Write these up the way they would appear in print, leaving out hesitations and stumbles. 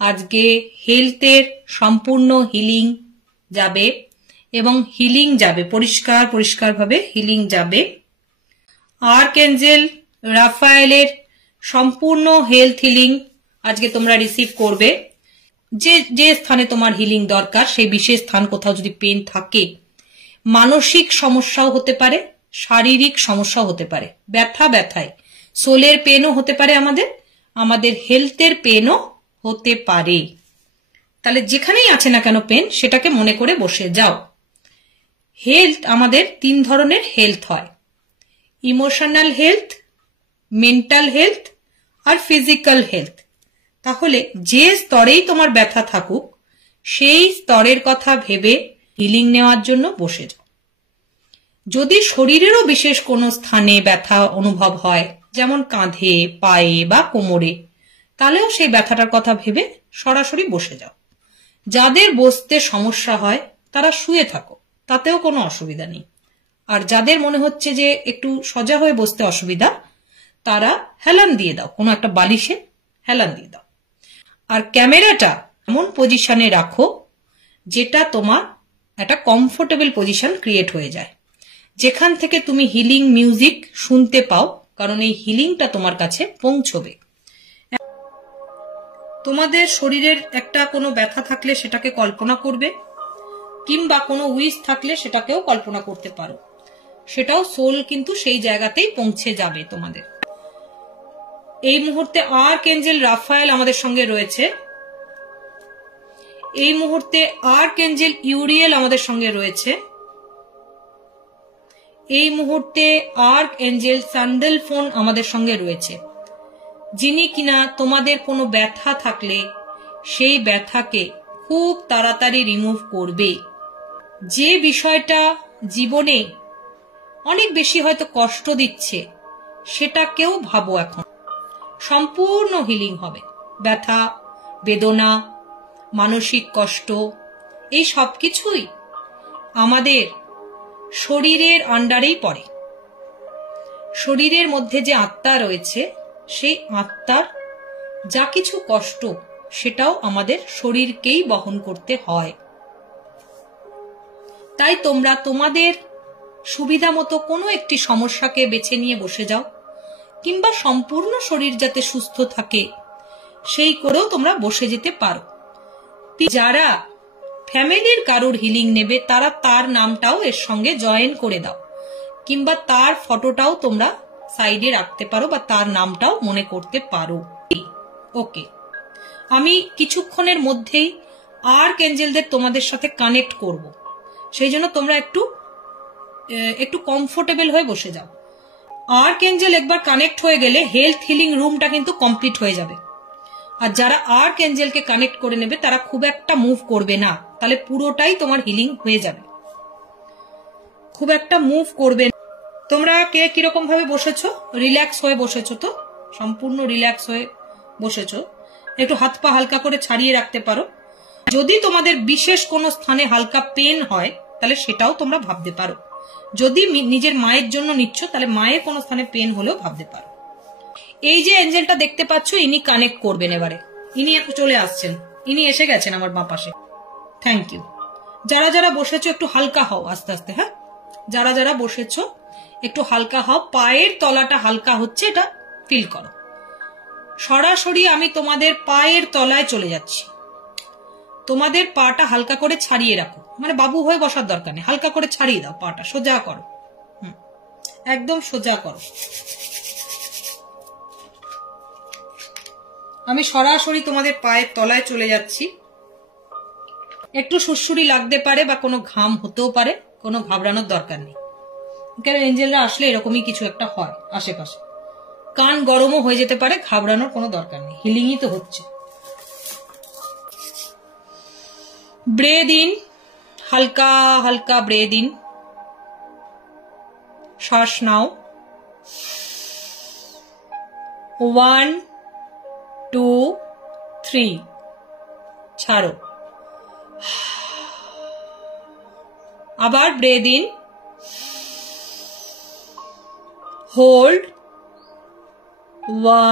আজকে হেলথের সম্পূর্ণ হিলিং যাবে এবং হিলিং যাবে, পরিষ্কারভাবে হিলিং যাবে। আর্কএঞ্জেল রাফায়েলের সম্পূর্ণ হেলথ হিলিং আজকে তোমরা রিসিভ করবে। যে স্থানে তোমার হিলিং দরকার সেই বিশেষ স্থান কোথাও যদি পেন থাকে, মানসিক সমস্যাও হতে পারে, শারীরিক সমস্যাও হতে পারে, ব্যথায় সোলের পেনও হতে পারে, আমাদের হেলথের পেনও হতে পারে। তাহলে যেখানেই আছে না কেন পেন, সেটাকে মনে করে বসে যাও। হেলথ আমাদের 3 ধরনের হেলথ হয়, ইমোশনাল হেলথ, মেন্টাল হেলথ আর ফিজিক্যাল হেলথ। তাহলে যে স্তরেই তোমার ব্যথা থাকুক সেই স্তরের কথা ভেবে হিলিং নেওয়ার জন্য বসে যাও। যদি শরীরেরও বিশেষ কোনো স্থানে ব্যথা অনুভব হয়, যেমন কাঁধে, পায়ে বা কোমরে, তাহলেও সেই ব্যথাটার কথা ভেবে সরাসরি বসে যাও। যাদের বসতে সমস্যা হয় তারা শুয়ে থাকো, তাতেও কোনো অসুবিধা নেই। আর যাদের মনে হচ্ছে যে একটু সোজা হয়ে বসতে অসুবিধা, তারা হেলান দিয়ে দাও, কোনো একটা বালিশে হেলান দিয়ে দাও। আর ক্যামেরাটা এমন পজিশনে রাখো যেটা তোমার একটা কমফোর্টেবল পজিশন ক্রিয়েট হয়ে যায়, যেখান থেকে তুমি হিলিং মিউজিক শুনতে পাও, কারণ এই হিলিংটা তোমার কাছে পৌঁছবে। তোমাদের শরীরের একটা কোনো ব্যথা থাকলে সেটাকে কল্পনা করবে, কিংবা কোনো উইশ থাকলে সেটাকেও কল্পনা করতে পারো, সেটাও সোল কিন্তু সেই জায়গাতেই পৌঁছে যাবে তোমাদের। এই মুহূর্তে আর্কএঞ্জেল রাফায়েল আমাদের সঙ্গে রয়েছে, এই মুহূর্তে আর্কএঞ্জেল ইউরিয়েল আমাদের সঙ্গে রয়েছে, এই মুহূর্তে আর্কএঞ্জেল স্যান্ডেলফোন আমাদের সঙ্গে রয়েছে, যিনি কিনা তোমাদের কোনো ব্যথা থাকলে সেই ব্যথাকে খুব তাড়াতাড়ি রিমুভ করবে। যে বিষয়টা জীবনে অনেক বেশি হয়তো কষ্ট দিচ্ছে, সেটাকেও ভাবো এখন সম্পূর্ণ হিলিং হবে। ব্যথা, বেদনা, মানসিক কষ্ট, এই সবকিছুই আমাদের শরীরের আন্ডারেই পড়ে। শরীরের মধ্যে যে আত্মা রয়েছে, সেই আত্মার যা কিছু কষ্ট, সেটাও আমাদের শরীরকেই বহন করতে হয়। তাই তোমরা তোমাদের সুবিধা মতো কোনো একটি সমস্যাকে বেছে নিয়ে বসে যাও, কিংবা সম্পূর্ণ শরীর যাতে সুস্থ থাকে সেই করেও তোমরা বসে যেতে পারো। যারা ফ্যামিলির কারোর হিলিং নেবে তারা তার নামটাও এর সঙ্গে জয়েন করে দাও, কিংবা তার ফটোটাও তোমরা সাইডে রাখতে পারো বা তার নামটাও মনে করতে পারো। ওকে, আমি কিছুক্ষণের মধ্যেই আর্কএঞ্জেলদের তোমাদের সাথে কানেক্ট করব, সেই জন্য তোমরা একটু কমফোর্টেবল হয়ে বসে যাও। আর্কএঞ্জেল একবার কানেক্ট হয়ে গেলে হেলথ হিলিং রুমটা কিন্তু কমপ্লিট হয়ে যাবে। আর যারা আর্কএঞ্জেলকে কানেক্ট করে নেবে তারা খুব একটা মুভ করবে না, তাহলে পুরোটাই তোমার হিলিং হয়ে যাবে। খুব একটা মুভ করবে না। তোমরা কে কিরকম ভাবে বসেছো? রিল্যাক্স হয়ে বসেছো তো? সম্পূর্ণ রিল্যাক্স হয়ে বসেছো? একটু হাত পা হালকা করে ছাড়িয়ে রাখতে পারো। যদি তোমাদের বিশেষ কোনো স্থানে হালকা পেন হয় তাহলে সেটাও তোমরা ভাবতে পারো। যদি নিজের মায়ের জন্য নিচ্ছ তাহলে মায়ের কোনো স্থানে পেন হলেও ভাবতে পারো। এই যে এঞ্জেলটা দেখতে পাচ্ছ, ইনি কানেক্ট করবেন এবারে। ইনি চলে আসছেন, ইনি এসে গেছেন আমার বাঁ পাশে। Thank you. যারা যারা বসেছো একটু হালকা হও আস্তে আস্তে। হ্যাঁ, যারা যারা বসেছো একটু হালকা হও, পায়ের তলাটা হালকা হচ্ছে এটা ফিল করো। সরাসরি আমি তোমাদের পায়ের তলায় চলে যাচ্ছি। তোমাদের পাটা হালকা করে ছাড়িয়ে রাখো, মানে বাবু হয়ে বসার দরকার নেই, হালকা করে ছাড়িয়ে দাও, পাটা সোজা করো, একদম সোজা করো। আমি সরাসরি তোমাদের পায়ের তলায় চলে যাচ্ছি। একটু সুড়সুড়ি লাগতে পারে বা কোনো ঘাম হতেও পারে, কোনো ঘাবড়ানোর দরকার নেই, কারণ এঞ্জেলরা আসলে এরকমই কিছু একটা হয় আশেপাশে। কান গরমও হয়ে যেতে পারে, ঘাবড়ানোর কোনো দরকার নেই, হিলিংই তো হচ্ছে। ব্রেথ ইন, হালকা হালকা ব্রেথ ইন, শ্বাস নাও। 1 2 3, ছাড়ো। আবার ব্রেথ ইন, হোল্ড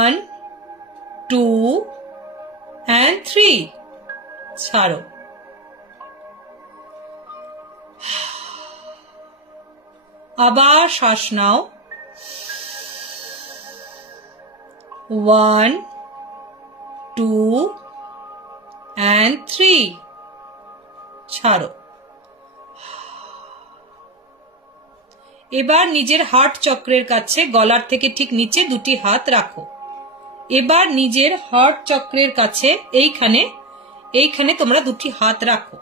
1 2 and 3 ছাড়ো। আবার শ্বাস নাও। 1 2 and 3 ছাড়ো। এবার নিজের হার্ট চক্রের কাছে গলার থেকে ঠিক নিচে দুটি হাত রাখো। এবার নিজের হার্ট চক্রের কাছে এইখানে তোমরা দুটি হাত রাখো।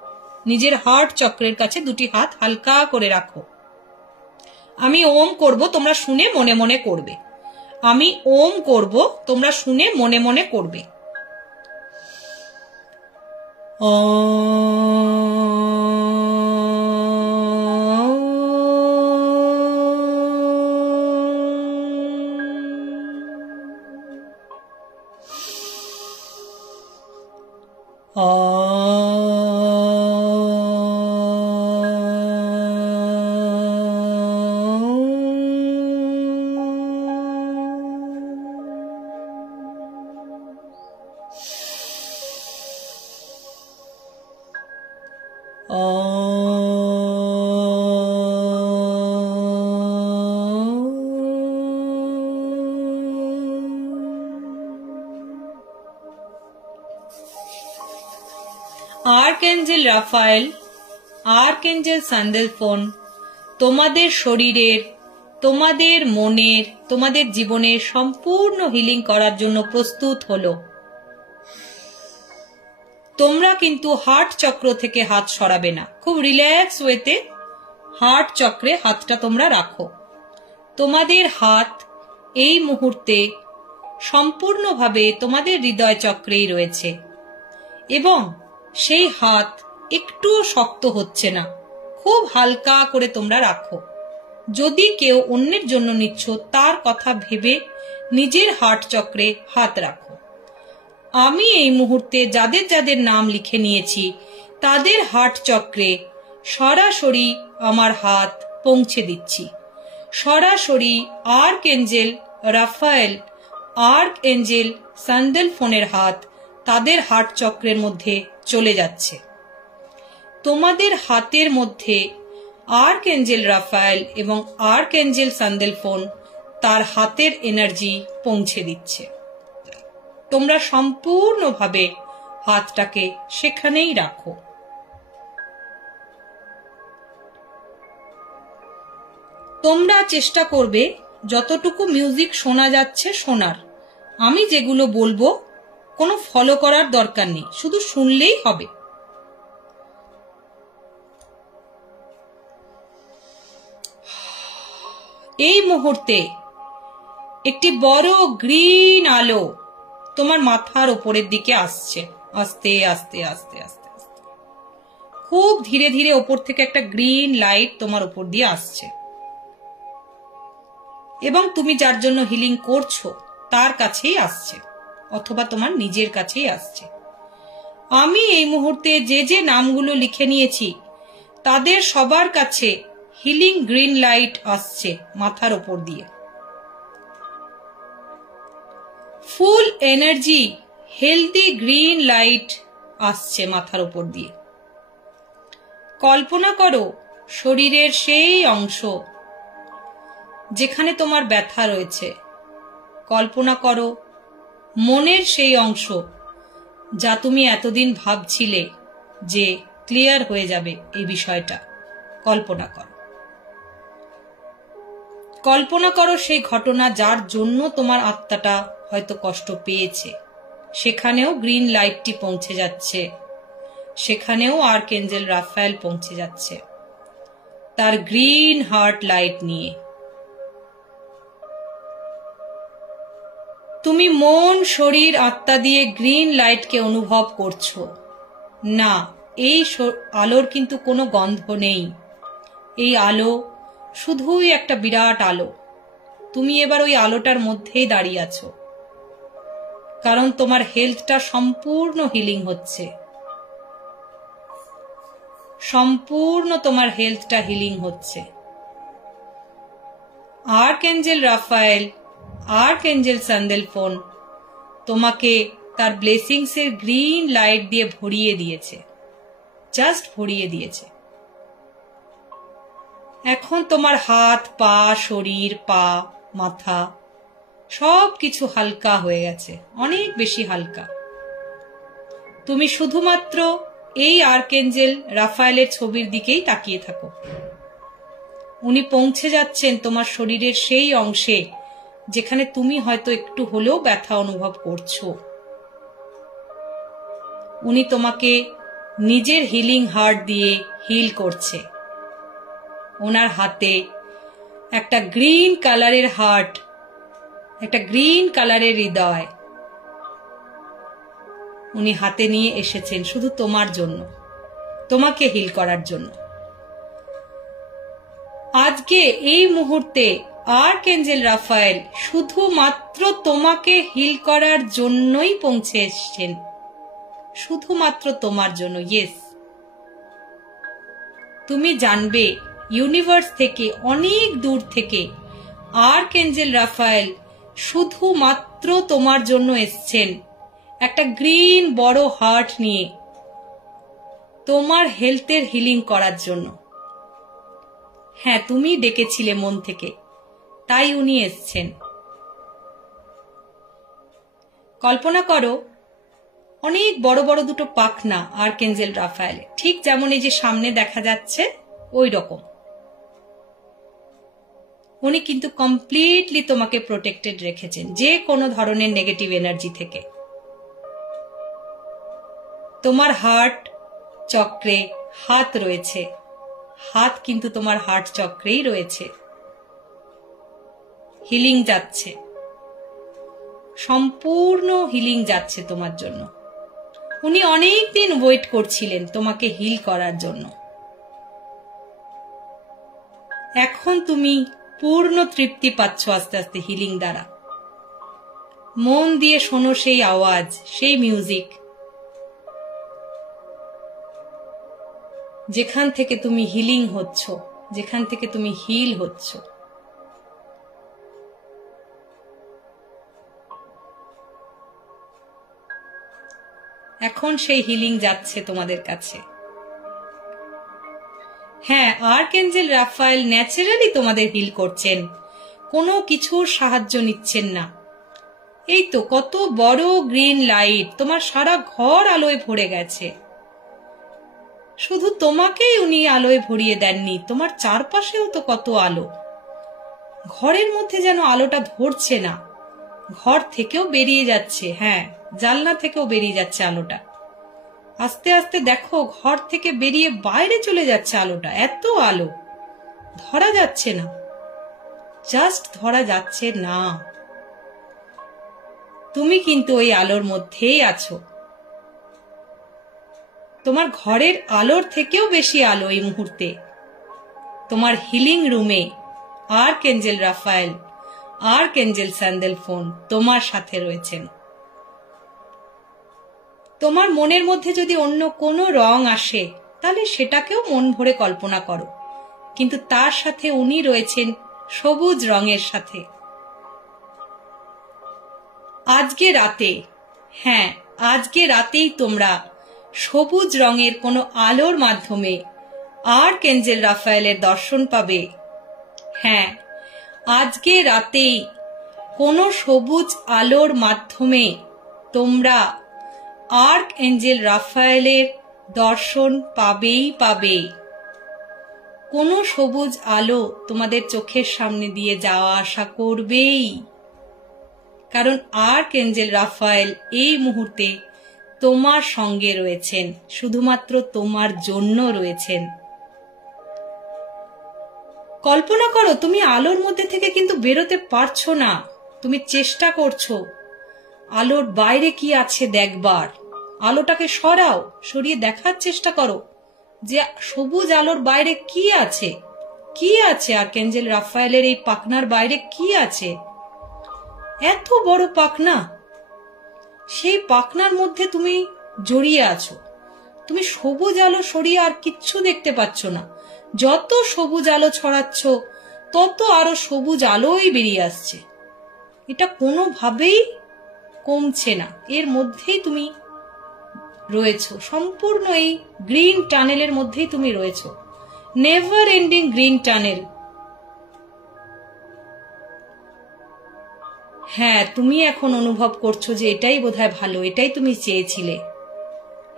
নিজের হার্ট চক্রের কাছে দুটি হাত হালকা করে রাখো। আমি ওম করব, তোমরা শুনে মনে মনে করবে। আমি ওম করব, তোমরা শুনে মনে মনে করবে। আর্কএঞ্জেল রাফায়েল, আর্কএঞ্জেল স্যান্ডেলফোন তোমাদের শরীরের, তোমাদের মনের, তোমাদের জীবনের সম্পূর্ণ হিলিং করার জন্য প্রস্তুত হলো। তোমরা কিন্তু হার্ট চক্র থেকে হাত সরাবে না। খুব রিল্যাক্স ওয়েতে হার্ট চক্রে হাতটা তোমরা রাখো। তোমাদের হাত এই মুহূর্তে সম্পূর্ণভাবে তোমাদের হৃদয় চক্রেই রয়েছে এবং সেই হাত একটুও শক্ত হচ্ছে না। খুব হালকা করে তোমরা রাখো। যদি কেউ অন্যের জন্য নিচ্ছ তার কথা ভেবে নিজের হার্ট চক্রে হাত রাখো। আমি এই মুহূর্তে যাদের যাদের নাম লিখে নিয়েছি তাদের হার্ট চক্রে সরাসরি আমার হাত পৌঁছে দিচ্ছি। সরাসরি আর্কএঞ্জেল রাফায়েল, আর্কএঞ্জেল স্যান্ডেলফোনের হাত তাদের হার্ট চক্রের মধ্যে চলে যাচ্ছে। তোমাদের হাতের মধ্যে আর্কএঞ্জেল রাফায়েল এবং আর্কএঞ্জেল স্যান্ডেলফোন তার হাতের এনার্জি পৌঁছে দিচ্ছে। তোমরা সম্পূর্ণভাবে হাতটাকে সেখানেই রাখো। তোমরা চেষ্টা করবে যতটুকু মিউজিক শোনা যাচ্ছে শোনার। আমি যেগুলো বলবো কোনো ফলো করার দরকার নেই, শুধু শুনলেই হবে। এই মুহূর্তে একটি বড় গ্রিন আলো তোমার মাথার উপরের দিকে আসছে। আস্তে আস্তে আস্তে আস্তে আস্তে খুব ধীরে ধীরে ওপর থেকে একটা গ্রিন লাইট তোমার উপর দিয়ে আসছে এবং তুমি যার জন্য হিলিং করছো তার কাছেই আসছে অথবা তোমার নিজের কাছেই আসছে। আমি এই মুহূর্তে যে যে নামগুলো লিখে নিয়েছি তাদের সবার কাছে হিলিং গ্রিন লাইট আসছে মাথার উপর দিয়ে। ফুল এনার্জি হেলদি গ্রিন লাইট আসছে মাথার উপর দিয়ে। কল্পনা করো শরীরের সেই অংশ যেখানে তোমার ব্যথা রয়েছে। কল্পনা করো মনের সেই অংশ যা তুমি এতদিন ভাবছিলে যে ক্লিয়ার হয়ে যাবে এই বিষয়টা। কল্পনা করো, কল্পনা করো সেই ঘটনা যার জন্য তোমার আত্মাটা হয়তো কষ্ট পেয়েছে, সেখানেও গ্রিন লাইটটি পৌঁছে যাচ্ছে। সেখানেও আর্কএঞ্জেল রাফায়েল পৌঁছে যাচ্ছে তার গ্রিন হার্ট লাইট নিয়ে। তুমি মন, শরীর, আত্মা দিয়ে গ্রিন লাইটকে অনুভব করছো না। এই আলোর কিন্তু কোনো গন্ধ নেই। এই আলো শুধুই একটা বিরাট আলো। তুমি এবার ওই আলোটার মধ্যেই দাঁড়িয়ে আছো, কারণ তোমার হেলথটা সম্পূর্ণ হিলিং হচ্ছে। সম্পূর্ণ তোমার হেলথটা হিলিং হচ্ছে। আর্কএঞ্জেল রাফায়েল, আর্কএঞ্জেল স্যান্ডেলফোন তোমাকে তার ব্লেসিংস এর গ্রিন লাইট দিয়ে ভরিয়ে দিয়েছে, জাস্ট ভরিয়ে দিয়েছে। এখন তোমার হাত, পা, শরীর, পা, মাথা সব কিছু হালকা হয়ে গেছে, অনেক বেশি হালকা। তুমি শুধুমাত্র এই আর্কএঞ্জেল রাফায়েলের ছবির দিকেই তাকিয়ে থাকো। উনি পৌঁছে যাচ্ছেন তোমার শরীরের সেই অংশে যেখানে তুমি হয়তো একটু হলেও ব্যথা অনুভব করছো। উনি তোমাকে নিজের হিলিং হার্ট দিয়ে হিল করছে। ওনার হাতে একটা গ্রিন কালারের হার্ট, একটা গ্রিন কালারের হৃদয় উনি হাতে নিয়ে এসেছেন শুধু তোমার জন্য, তোমাকে হিল করার জন্য। আজকে এই মুহূর্তে আর্কএঞ্জেল রাফায়েল শুধুমাত্র তোমাকে হিল করার জন্যই পৌঁছে এসেছেন, শুধুমাত্র তোমার জন্য। ইয়েস, তুমি জানবে ইউনিভার্স থেকে অনেক দূর থেকে আর্কএঞ্জেল রাফায়েল শুধুমাত্র তোমার জন্য এসেছেন, একটা গ্রিন বড় হার্ট নিয়ে তোমার হেলথের হিলিং করার জন্য। হ্যাঁ, তুমি ডেকেছিলে মন থেকে, তাই উনি এসেছেন। কল্পনা করো অনেক বড় বড় দুটো পাখনা আর্কএঞ্জেল রাফায়েল, ঠিক যেমন এই যে সামনে দেখা যাচ্ছে ওই রকম। উনি কিন্তু কমপ্লিটলি তোমাকে প্রোটেক্টেড রেখেছেন যে কোনো ধরনের নেগেটিভ এনার্জি থেকে। তোমার হার্ট চক্রে হাত রয়েছে, হাত কিন্তু তোমার হার্ট চক্রেই রয়েছে। হিলিং যাচ্ছে, সম্পূর্ণ হিলিং যাচ্ছে তোমার জন্য। উনি অনেক দিন ওয়েট করছিলেন তোমাকে হিল করার জন্য। এখন তুমি পূর্ণ তৃপ্তি পাচ্ছ আস্তে আস্তে হিলিং দ্বারা। মন দিয়ে শোনো সেই আওয়াজ, সেই মিউজিক, যেখান থেকে তুমি হিলিং হচ্ছ, যেখান থেকে তুমি হিল হচ্ছ। এখন সেই হিলিং যাচ্ছে তোমাদের কাছে। হ্যাঁ, আর্কএঞ্জেল রাফায়েল ন্যাচারালি তোমাদের হিল করছেন, কোনো কিছুর সাহায্য নিচ্ছেন না। এই তো কত বড় গ্রিন লাইট, তোমার সারা ঘর আলোয় ভরে গেছে। শুধু তোমাকেই উনি আলোয় ভরিয়ে দেননি, তোমার চারপাশেও তো কত আলো। ঘরের মধ্যে যেন আলোটা ধরছে না, ঘর থেকেও বেরিয়ে যাচ্ছে। হ্যাঁ, জানলা থেকেও বেরিয়ে যাচ্ছে আলোটা। আস্তে আস্তে দেখো ঘর থেকে বেরিয়ে বাইরে চলে যাচ্ছে আলোটা। এত আলো ধরা যাচ্ছে না, জাস্ট ধরা যাচ্ছে না। তুমি কিন্তু ওই আলোর মধ্যেই আছো। তোমার ঘরের আলোর থেকেও বেশি আলো এই মুহূর্তে তোমার হিলিং রুমে আর্কএঞ্জেল রাফায়েল, আর্কএঞ্জেল স্যান্ডেলফোন তোমার সাথে রয়েছেন। তোমার মনের মধ্যে যদি অন্য কোনো রং আসে তাহলে সেটাকেও মন ভরে কল্পনা করো, কিন্তু তার সাথে উনি রয়েছেন সবুজ রঙের সাথে। আজকে রাতে, হ্যাঁ আজকে রাতেই তোমরা সবুজ রঙের কোনো আলোর মাধ্যমে আর্কএঞ্জেল রাফায়েলের দর্শন পাবে। হ্যাঁ, আজকে রাতেই কোনো সবুজ আলোর মাধ্যমে তোমরা আর্কএঞ্জেল রাফায়েলের দর্শন পাবেই পাবে। কোনো সবুজ আলো তোমাদের চোখের সামনে দিয়ে যাওয়া আসা করবেই, কারণ আর্কএঞ্জেল রাফায়েল এই মুহূর্তে তোমার সঙ্গে রয়েছেন, শুধুমাত্র তোমার জন্য রয়েছেন। কল্পনা করো তুমি আলোর মধ্যে থেকে কিন্তু বেরোতে পারছো না, তুমি চেষ্টা করছো আলোর বাইরে কি আছে দেখবার। আলোটাকে সরাও, সরিয়ে দেখার চেষ্টা করো যে সবুজ আলোর বাইরে কি আছে, কি আছে আর্কএঞ্জেল রাফায়েলের এই পাখনার বাইরে কি আছে। এত বড় পাখনা, সেই পাখনার মধ্যে তুমি জড়িয়ে আছো। তুমি সবুজ আলো সরিয়ে আর কিচ্ছু দেখতে পাচ্ছ না। যত সবুজ আলো ছড়াচ্ছ তত আরো সবুজ আলোই বেরিয়ে আসছে। এটা কমছে না, এর মধ্যেই তুমি রয়েছো, সম্পূর্ণ এই গ্রিন টানেলের মধ্যেই তুমি রয়েছো, নেভার এন্ডিং গ্রিন টানেল। হ্যাঁ, তুমি এখন অনুভব করছো যে এটাই বোধহয় ভালো, এটাই তুমি চেয়েছিলে।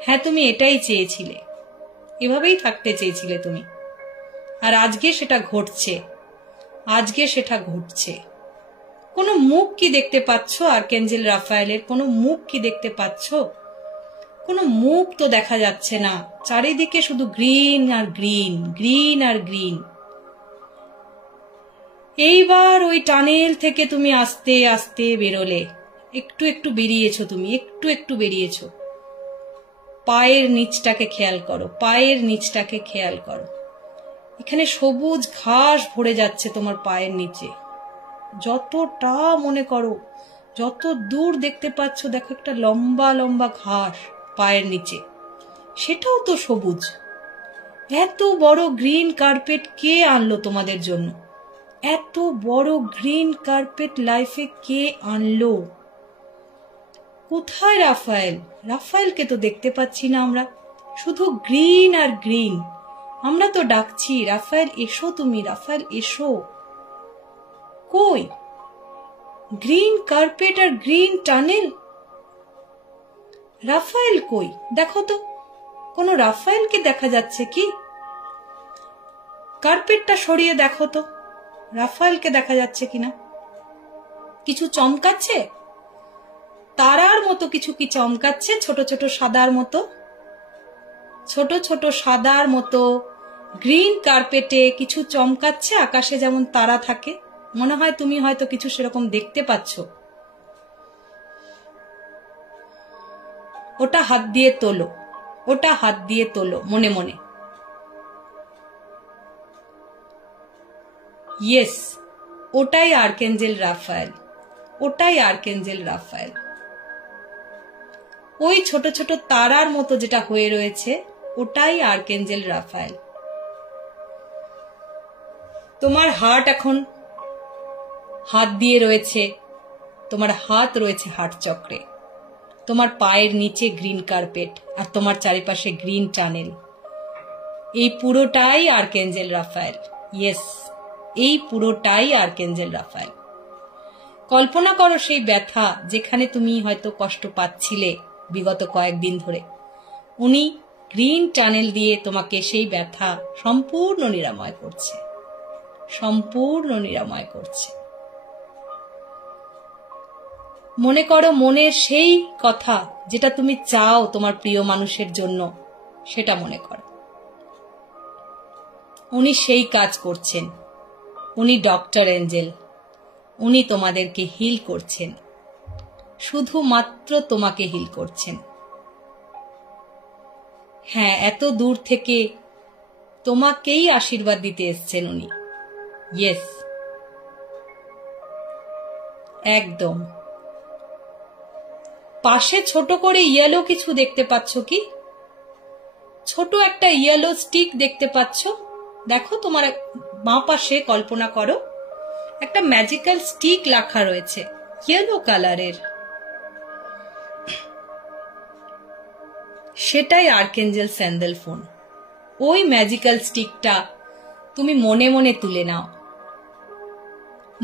হ্যাঁ, তুমি এটাই চেয়েছিলে, এভাবেই থাকতে চেয়েছিলে তুমি। আর আজকে সেটা ঘটছে, আজকে সেটা ঘটছে। কোনো মুখ কি দেখতে পাচ্ছ আর্কেঞ্জেল রাফায়েলের? কোনো মুখ কি দেখতে পাচ্ছ? কোনো মুখ তো দেখা যাচ্ছে না, চারিদিকে শুধু গ্রিন আর গ্রিন, গ্রিন আর গ্রিন। এইবার ওই টানেল থেকে তুমি আস্তে আস্তে বেরোলে, একটু একটু বেরিয়েছো, তুমি একটু একটু বেরিয়েছো। পায়ের নিচটাকে খেয়াল করো, পায়ের নিচটাকে খেয়াল করো। এখানে সবুজ ঘাস ভরে যাচ্ছে তোমার পায়ের নিচে। যতটা মনে করো, যত দূর দেখতে পাচ্ছ, দেখো একটা লম্বা লম্বা ঘাস পায়ের নিচে, সেটাও তো সবুজ। এত বড় গ্রিন কার্পেট কে আনলো তোমাদের জন্য? এত বড় গ্রিন কার্পেট লাইফে কে আনলো? কোথায় রাফায়েল? রাফায়েলকে তো দেখতে পাচ্ছি না আমরা, শুধু গ্রিন আর গ্রিন। আমরা তো ডাকছি, রাফায়েল এসো তুমি, রাফায়েল এসো। কই? গ্রিন কার্পেট আর গ্রিন টানেল, রাফায়েল কই? দেখো তো, কোনো রাফায়েলকে দেখা যাচ্ছে কি? কার্পেটটা সরিয়ে দেখো তো, রাফায়েলকে দেখা যাচ্ছে কিনা। কিছু চমকাচ্ছে, তারার মতো কিছু কি চমকাচ্ছে, ছোট ছোট সাদার মতো, ছোট ছোট সাদার মতো গ্রিন কার্পেটে কিছু চমকাচ্ছে। আকাশে যেমন তারা থাকে, মনে হয় তুমি হয়তো কিছু সেরকম দেখতে পাচ্ছ। ওটা হাত দিয়ে তোলো, ওটা হাত দিয়ে তোলো মনে মনে। ইয়েস, ওটাই আর্কেঞ্জেল রাফায়েল, ওটাই আর্কেঞ্জেল রাফায়েল। ওই ছোট ছোট তারার মতো যেটা হয়ে রয়েছে, ওটাই আর্কেঞ্জেল রাফায়েল। তোমার হার্ট এখন হাত দিয়ে রয়েছে, তোমার হাত রয়েছে হার্ট চক্রে, তোমার পায়ের নিচে গ্রিন কার্পেট আর তোমার চারিপাশে গ্রিন টানেল। এই পুরোটাই আর্কেঞ্জেল রাফায়েল। ইয়েস, এই পুরোটাই আর্কেঞ্জেল রাফায়েল। কল্পনা করো সেই ব্যথা যেখানে তুমি হয়তো কষ্ট পাচ্ছিলে বিগত কয়েকদিন ধরে, উনি গ্রিন টানেল দিয়ে তোমাকে সেই ব্যথা সম্পূর্ণ নিরাময় করছে, সম্পূর্ণ নিরাময় করছে। মনে করো মনের সেই কথা যেটা তুমি চাও তোমার প্রিয় মানুষের জন্য, সেটা মনে করো। উনি সেই কাজ করছেন, উনি ডক্টর এঞ্জেল, উনি তোমাদেরকে হিল করছেন, শুধুমাত্র তোমাকে হিল করছেন। হ্যাঁ, এত দূর থেকে তোমাকেই আশীর্বাদ দিতে এসছেন উনি। ইয়েস, একদম। পাশে ছোট করে ইয়েলো কিছু দেখতে পাচ্ছ কি? ছোট একটা ইয়েলো স্টিক দেখতে পাচ্ছ? দেখো তোমার বাঁ পাশে, কল্পনা করো একটা ম্যাজিক্যাল স্টিক রাখা রয়েছে ইয়েলো কালারের। সেটাই আর্কেঞ্জেল স্যান্ডেলফোন। ওই ম্যাজিক্যাল স্টিকটা তুমি মনে মনে তুলে নাও,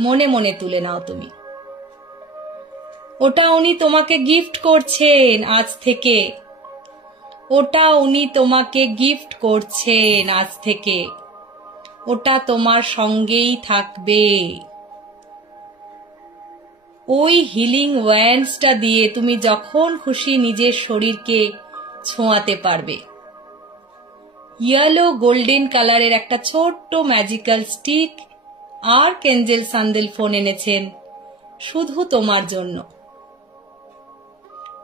মনে মনে তুলে নাও তুমি। ওটা উনি তোমাকে গিফট করছেন আজ থেকে, ওটা উনি তোমাকে গিফট করছেন আজ থেকে। ওটা তোমার সঙ্গেই থাকবে। ওই হিলিং ওয়ান্ডসটা দিয়ে তুমি যখন খুশি নিজের শরীরকে ছোঁয়াতে পারবে। ইয়েলো গোল্ডেন কালারের একটা ছোট্ট ম্যাজিক্যাল স্টিক আর্কেঞ্জেল স্যান্ডেলফোন এনেছেন শুধু তোমার জন্য।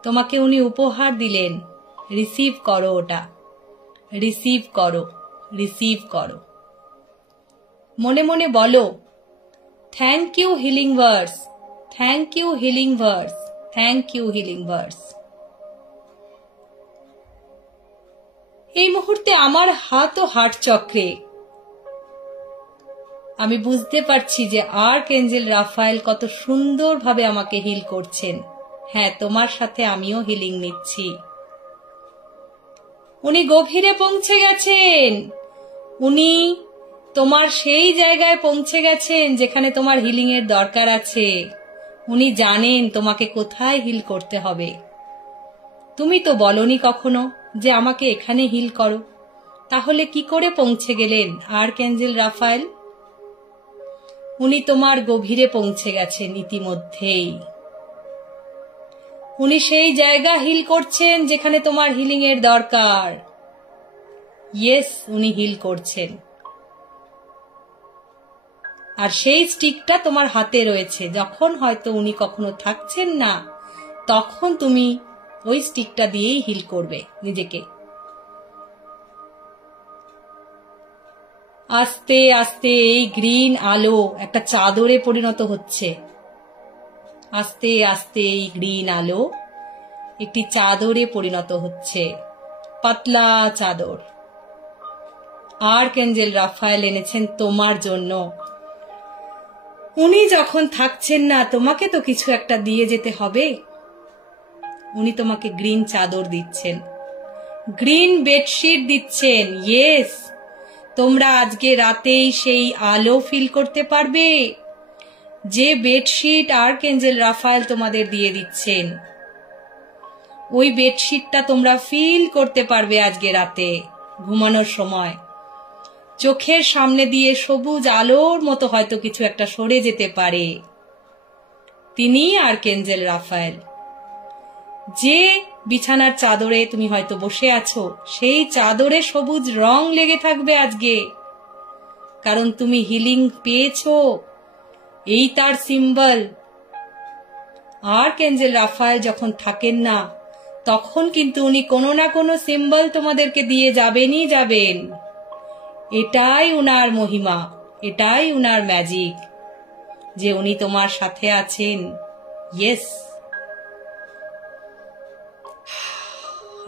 তোমাকে উনি উপহার দিলেন, রিসিভ করো ওটা, রিসিভ করো, রিসিভ করো। মনে মনে বলো, thank you healing verse, thank you healing verse, thank you healing verse. এই মুহূর্তে আমার হাত ও হার্ট চক্রে আমি বুঝতে পারছি যে আর্কেঞ্জেল রাফায়েল কত সুন্দরভাবে আমাকে হিল করছেন। হ্যাঁ, তোমার সাথে আমিও হিলিং নিচ্ছি। উনি গভীরে পৌঁছে গেছেন। উনি তোমার সেই জায়গায় পৌঁছে গেছেন যেখানে তোমার হিলিং এর দরকার আছে। উনি জানেন তোমাকে কোথায় হিল করতে হবে। তুমি তো বলনি কখনো যে আমাকে এখানে হিল করো। তাহলে কি করে পৌঁছে গেলেন আর্কএঞ্জেল রাফায়েল? উনি তোমার গভীরে পৌঁছে গেছেন ইতিমধ্যেই। উনি সেই জায়গা হিল করছেন যেখানে তোমার হিলিং এর দরকার। ইয়েস, উনি হিল করছেন। আর সেই স্টিকটা তোমার হাতে রয়েছে। যখন হয়তো উনি কখনো থাকছেন না, তখন তুমি ওই স্টিকটা দিয়েই হিল করবে নিজেকে। আস্তে আস্তে এই গ্রিন আলো একটা চাদরে পরিণত হচ্ছে। আস্তে আস্তে এই গ্রিন আলো একটি চাদরে পরিণত হচ্ছে, পাতলা চাদর। আর্কএঞ্জেল রাফায়েল এনেছেন তোমার জন্য। উনি যখন থাকছেন না, তোমাকে তো কিছু একটা দিয়ে যেতে হবে। উনি তোমাকে গ্রিন চাদর দিচ্ছেন, গ্রিন বেডশিট দিচ্ছেন। ইয়েস, তোমরা আজকে রাতেই সেই আলো ফিল করতে পারবে যে বেডশিট আর্কএঞ্জেল রাফায়েল তোমাদের দিয়ে দিচ্ছেন। ওই বেডশিটটা তোমরা ফিল করতে পারবে আজকে রাতে ঘুমানোর সময়। চোখের সামনে দিয়ে সবুজ আলোর মতো হয়তো কিছু একটা সরে যেতে পারে। তিনি আর্কএঞ্জেল রাফায়েল। যে বিছানার চাদরে তুমি হয়তো বসে আছো, সেই চাদরে সবুজ রং লেগে থাকবে আজকে, কারণ তুমি হিলিং পেয়েছো। এই তার সিম্বল। আর্কএঞ্জেল রাফায়েল যখন থাকেন না, তখন কিন্তু উনি কোনো না কোনো সিম্বল তোমাদেরকে দিয়ে যাবেনই যাবেন। এটাই উনার মহিমা, এটাই উনার ম্যাজিক, যে উনি তোমার সাথে আছেন। ইয়েস,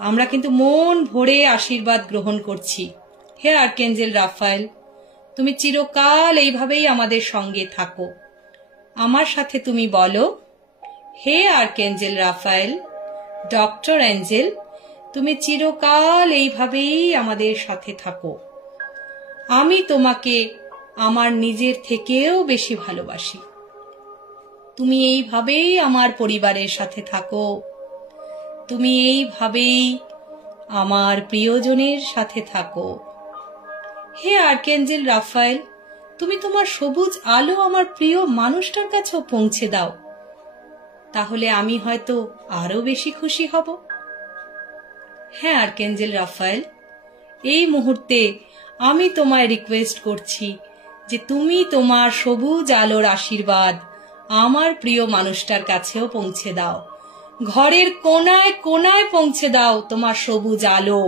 আমরা কিন্তু মন ভরে আশীর্বাদ গ্রহণ করছি। হে আর্কএঞ্জেল রাফায়েল, তুমি চিরকাল এইভাবেই আমাদের সঙ্গে থাকো। আমার সাথে তুমি বলো, হে আর্কএঞ্জেল রাফায়েল, ডক্টর অ্যাঞ্জেল, তুমি চিরকাল এইভাবেই আমাদের সাথে থাকো। আমি তোমাকে আমার নিজের থেকেও বেশি ভালোবাসি। তুমি এইভাবেই আমার পরিবারের সাথে থাকো। তুমি এইভাবেই আমার প্রিয়জনের সাথে থাকো। হে আর্কএঞ্জেল রাফায়েল, তুমি তোমার সবুজ আলো আমার প্রিয় মানুষটার কাছেও পৌঁছে দাও। তাহলে আমি হয়তো আরো বেশি খুশি হব। হ্যাঁ আর্কএঞ্জেল রাফায়েল, এই মুহূর্তে আমি তোমায় রিকোয়েস্ট করছি যে তুমি তোমার সবুজ আলোর আশীর্বাদ আমার প্রিয় মানুষটার কাছেও পৌঁছে দাও। ঘরের কোনায় কোনায় পৌঁছে দাও তোমার সবুজ আলো।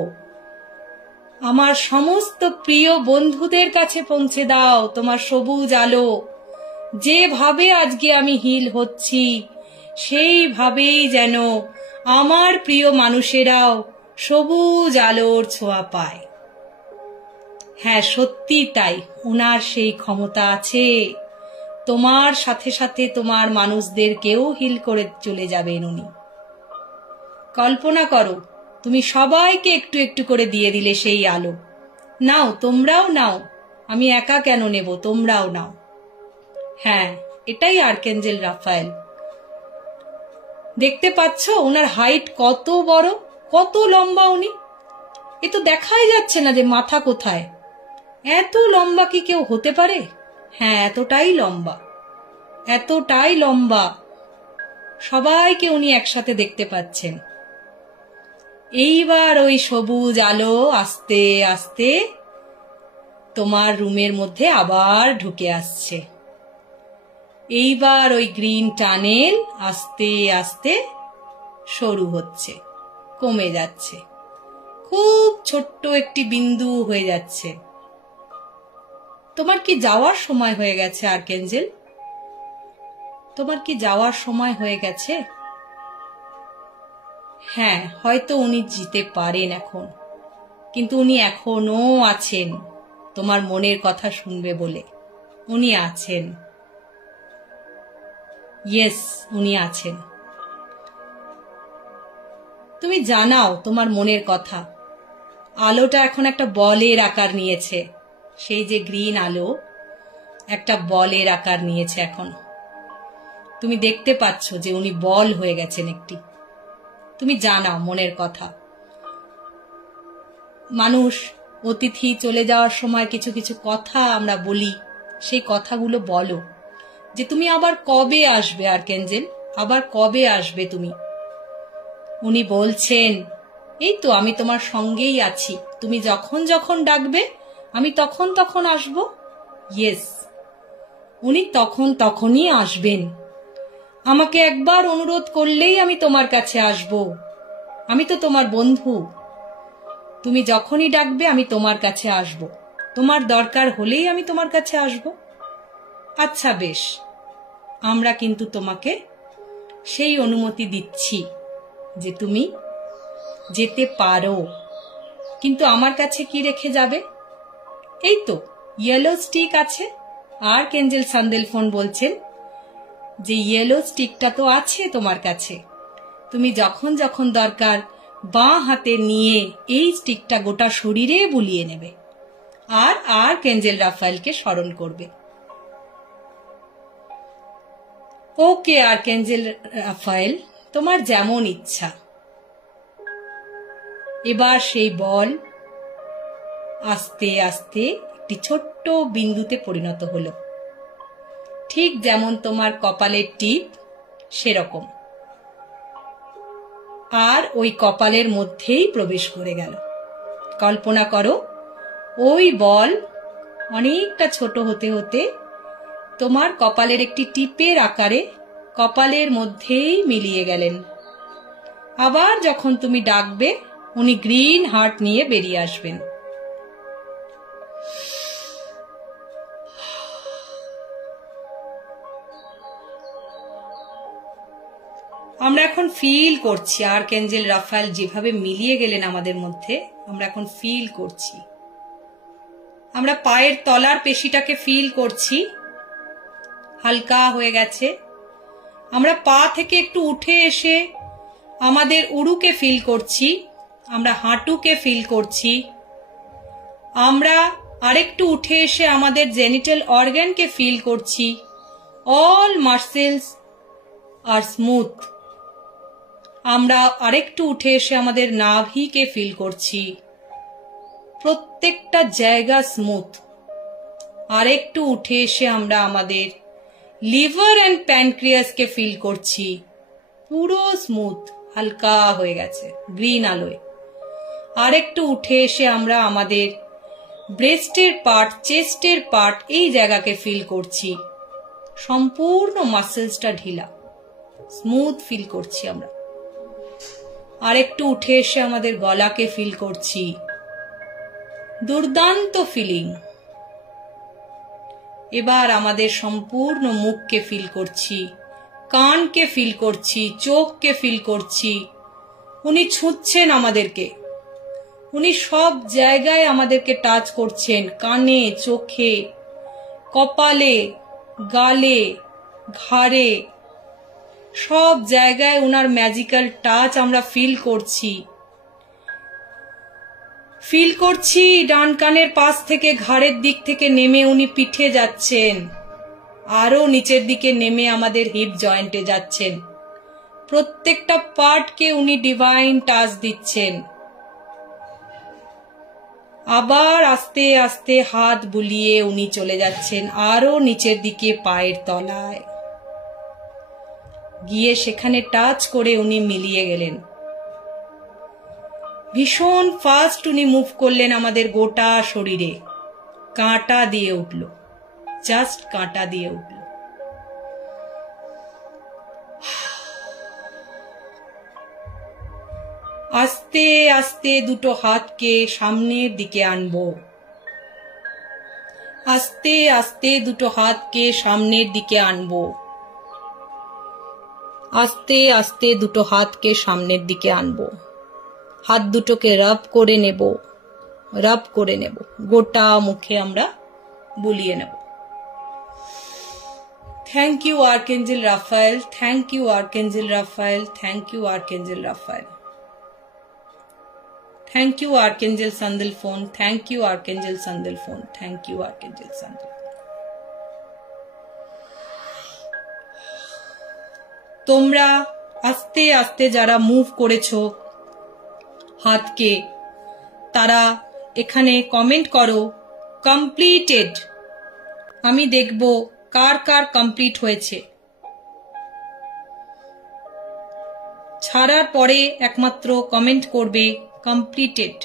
আমার সমস্ত প্রিয় বন্ধুদের কাছে পৌঁছে দাও তোমার সবুজ আলো। যেভাবে আজকে আমি হিল হচ্ছি, সেইভাবেই যেন আমার প্রিয় মানুষেরাও সবুজ আলোর ছোঁয়া পায়। হ্যাঁ, সত্যি তাই, উনার সেই ক্ষমতা আছে। তোমার সাথে সাথে তোমার মানুষদেরকেও হিল করে চলে যাবেন উনি। কল্পনা করো, তুমি সবাইকে একটু একটু করে দিয়ে দিলে সেই আলো। নাও, তোমরাও নাও, আমি একা কেন নেব, তোমরাও নাও। হ্যাঁ, এটাই আর্কএঞ্জেল রাফায়েল। দেখতে পাচ্ছ ওনার হাইট কত বড়, কত লম্বা উনি। এ তো দেখাই যাচ্ছে না যে মাথা কোথায়। এত লম্বা কি কেউ হতে পারে? হ্যাঁ, এতটাই লম্বা, এতটাই লম্বা। সবাইকে উনি একসাথে দেখতে পাচ্ছেন। এইবার ওই সবুজ আলো আস্তে আস্তে তোমার রুমের মধ্যে আবার ঢুকে আসছে। এইবার ওই গ্রিন টানেল আস্তে আস্তে সরু হচ্ছে, কমে যাচ্ছে, খুব ছোট্ট একটি বিন্দু হয়ে যাচ্ছে। তোমার কি যাওয়ার সময় হয়ে গেছে আর্কএঞ্জেল? তোমার কি যাওয়ার সময় হয়ে গেছে? হ্যাঁ, হয়তো উনি যেতে পারেন এখন, কিন্তু উনি এখনো আছেন তোমার মনের কথা শুনবে বলে। উনি আছেন। ইয়েস, উনি আছেন। তুমি জানাও তোমার মনের কথা। আলোটা এখন একটা বলের আকার নিয়েছে, সেই যে গ্রিন আলো একটা বলের আকার নিয়েছে এখন। তুমি দেখতে পাচ্ছ যে উনি বল হয়ে গেছেন একটি। তুমি জানাও মনের কথা। মানুষ অতিথি চলে যাওয়ার সময় কিছু কিছু কথা আমরা বলি, সেই কথাগুলো বলো যে তুমি আবার কবে আসবে আর্কেঞ্জেল, আবার কবে আসবে তুমি। উনি বলছেন, এই তো আমি তোমার সঙ্গেই আছি, তুমি যখন যখন ডাকবে আমি তখন তখন আসব। ইয়েস, উনি তখন তখনই আসবেন। আমাকে একবার অনুরোধ করলেই আমি তোমার কাছে আসব। আমি তো তোমার বন্ধু, তুমি যখনই ডাকবে আমি তোমার কাছে আসব, তোমার দরকার হলেই আমি তোমার কাছে আসব। আচ্ছা বেশ, আমরা কিন্তু তোমাকে সেই অনুমতি দিচ্ছি যে তুমি যেতে পারো, কিন্তু আমার কাছে কি রেখে যাবে? এই তো ইয়েলো স্টিক আছে। আর্কেঞ্জেল সান্দেলফোন বলছেন যে ইয়েলো স্টিকটা তো আছে তোমার কাছে, তুমি যখন যখন দরকার বাঁ হাতে নিয়ে এই স্টিকটা গোটা শরীরে বুলিয়ে নেবে আর আর্কেঞ্জেল রাফায়েলকে স্মরণ করবে। ওকে আর্কেঞ্জেল রাফায়েল, তোমার যেমন ইচ্ছা। এবার সেই বল আস্তে আস্তে একটি ছোট্ট বিন্দুতে পরিণত হলো, ঠিক যেমন তোমার কপালের টিপ সেরকম, আর ওই কপালের মধ্যেই প্রবেশ করে গেল। কল্পনা করো ওই বল অনেকটা ছোট হতে হতে তোমার কপালের একটি টিপের আকারে কপালের মধ্যেই মিলিয়ে গেলেন। আবার যখন তুমি ডাকবে উনি গ্রিন হার্ট নিয়ে বেরিয়ে আসবেন। আমরা এখন ফিল করছি আর্কেঞ্জেল রাফায়েল যেভাবে মিলিয়ে গেলেন আমাদের মধ্যে, আমরা এখন ফিল করছি। আমরা পায়ের তলার পেশিটাকে ফিল করছি, হালকা হয়ে গেছে। আমরা পা থেকে একটু উঠে এসে আমাদের উরুকে ফিল করছি, আমরা হাঁটুকে ফিল করছি। আমরা আরেকটু উঠে এসে আমাদের জেনিটাল অর্গানকে ফিল করছি। অল মাসেলস আর স্মুথ। আমরা আরেকটু উঠে এসে আমাদের নাভিকে ফিল করছি, প্রত্যেকটা জায়গা স্মুথ। আরেকটু উঠে এসে আমরা আমাদের লিভার এন্ড প্যানক্রিয়াসকে ফিল করছি, পুরো স্মুথ, হালকা হয়ে গেছে গ্রিন আলোয়। আরেকটু উঠে এসে আমরা আমাদের ব্রেস্টের পার্ট, চেস্টের পার্ট, এই জায়গাকে ফিল করছি, সম্পূর্ণ মাসেলসটা ঢিলা, স্মুথ ফিল করছি আমরা। আরেকটু উঠে এসে আমাদের গলাকে ফিল করছি, দুর্দান্ত ফিলিং। এবার আমাদের সম্পূর্ণ মুখকে ফিল করছি, কানকে ফিল করছি, চোখকে ফিল করছি। উনি ছুঁচ্ছেন আমাদেরকে, উনি সব জায়গায় আমাদেরকে টাচ করছেন, কানে, চোখে, কপালে, গালে, ঘাড়ে, সব জায়গায় ওনার ম্যাজিক্যাল টাচ আমরা ফিল করছি। ফিল করছি ডান কানের পাশ থেকে ঘাড়ের দিক থেকে নেমে উনি পিঠে যাচ্ছেন, আরো নিচের দিকে নেমে আমাদের হিপ জয়েন্টে যাচ্ছেন। প্রত্যেকটা পার্টকে উনি ডিভাইন টাচ দিচ্ছেন। আবার আস্তে আস্তে হাত বুলিয়ে উনি চলে যাচ্ছেন আরো নিচের দিকে পায়ের তলায় গিয়ে সেখানে টাচ করে উনি মিলিয়ে গেলেন। ভীষণ ফাস্ট উনি মুভ করলেন আমাদের গোটা শরীরে, কাঁটা দিয়ে উঠল, জাস্ট কাঁটা দিয়ে উঠল। আস্তে আস্তে দুটো হাতকে সামনের দিকে আনবো, আস্তে আস্তে দুটো হাতকে সামনের দিকে আনবো, আস্তে আস্তে দুটো হাতকে সামনের দিকে আনবো। হাত দুটোকে রাব করে নেব, রাব করে নেব, গোটা মুখে আমরা বুলিয়ে নেব। Thank you archangel Raphael, thank you archangel Raphael, thank you archangel Raphael. Thank you archangel Sandalphon, thank you archangel Sandalphon, thank you archangel Sandalphon. তোমরা আস্তে আস্তে যারা মুভ করেছো হাতকে, তারা এখানে কমেন্ট করো কমপ্লিটেড। আমি দেখব কার কার কমপ্লিট হয়েছে। ছাড়ার পরে একমাত্র কমেন্ট করবে কমপ্লিটেড।